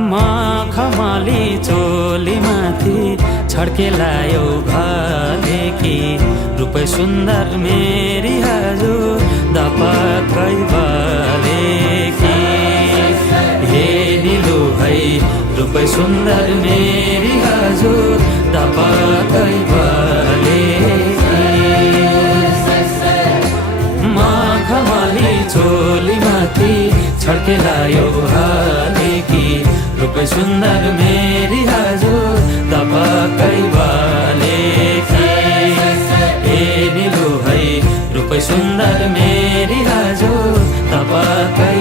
मखमली चोली माथि छड्केलायो घलेकी रूपै सुन्दर मेरी हजुर दपक्कै बलेकी हे निलु है रूपै सुन्दर मेरी हजुर दपक्कै बलेकी मखमली चोली माथि छड्केलायो घलेकी रूपै सुन्दर मेरी हजुर दपक्कै बलेकी हे निलु है रूपै सुन्दर मेरी हजुर दपक्कै